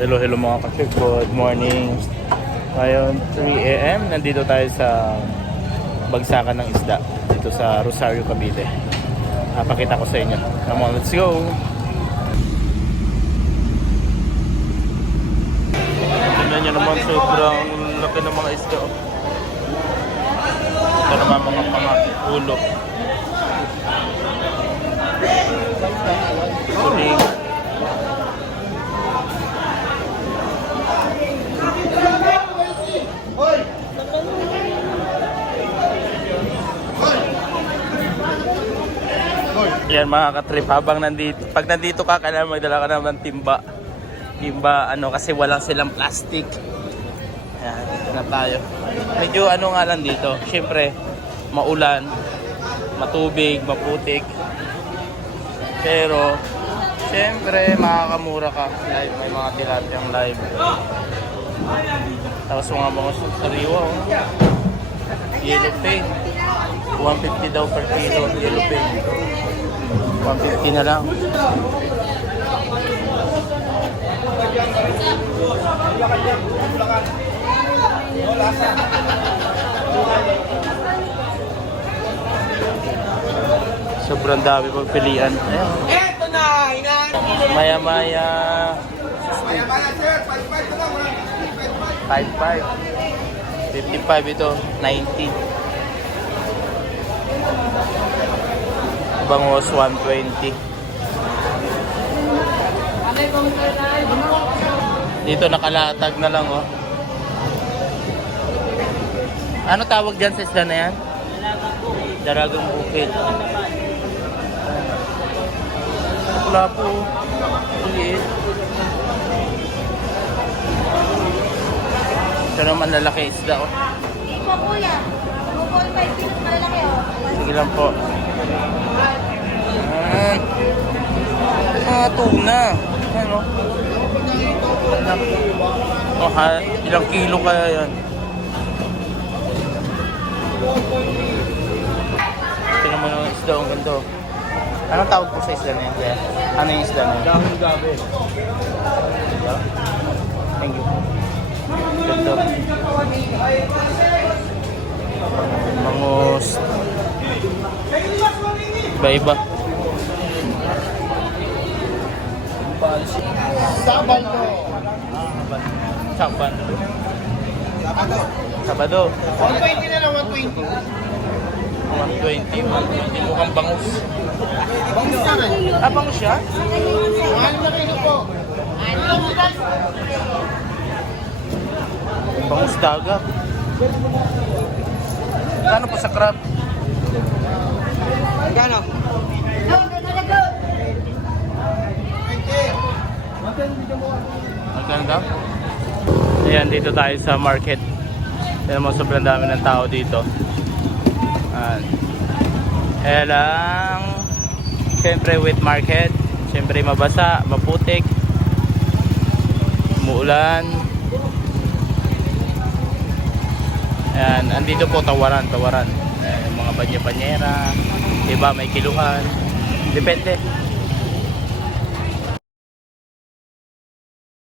Hello, hello mga ka-chef. Good morning. Ngayon, 3 AM. Nandito tayo sa bagsakan ng isda. Dito sa Rosario, Cavite. Pakita ko sa inyo. Come on, let's go! Tignan nyo naman, sobrang laki ng mga isda. Ito naman mga ulo. Suling. Yan mga katrip, habang pag nandito ka, kailangan magdala ka naman timba, kasi walang silang plastic. Yan, dito na tayo. Medyo nga lang dito, syempre maulan, matubig, maputik, pero syempre makakamura ka. Live, may mga tilapiyang live, tapos mga sariwa, yellow pain 150 daw per kilo. Yellow pain 150 na lang. Sobrang dami pagpilian. Ayan. Eto na! Maya-maya. 55. 55 ito. 90. Bangos 120. Dito nakalatag na lang, oh. Ano tawag dyan sa isda na yan? Daragang bukid. Wala po. Uliit. Ito naman lalaki isda, oh. Hindi po kuya. 2.5 kilos malalaki, oh. Sige lang po. Tuna. Ano? Ilang kilo kaya yan? Tingnan mo yung isda, ang ganda. Anong tawag po sa isda na yan? Kaya? Ano yung isda na yan? Daming gabi. Thank you. Ganda. Bangus. Iba-iba. Sabal mo. Saban. Sabado. 120 na lang, 120. 120. 120. Mukhang bangus. Bangus na rin. Bangus siya? Mahal na kayo po. Bangus dagat. Ano po sa crab? Gano? Magkano daw? Ayan, dito tayo sa market. Ayan mo, sobrang dami ng tao dito. Kaya lang, syempre wet market. Syempre mabasa, maputik, umuulan. Ayan, andito po tawaran. Ayan, mga banya-banyera. Iba may kiluhan. Depende.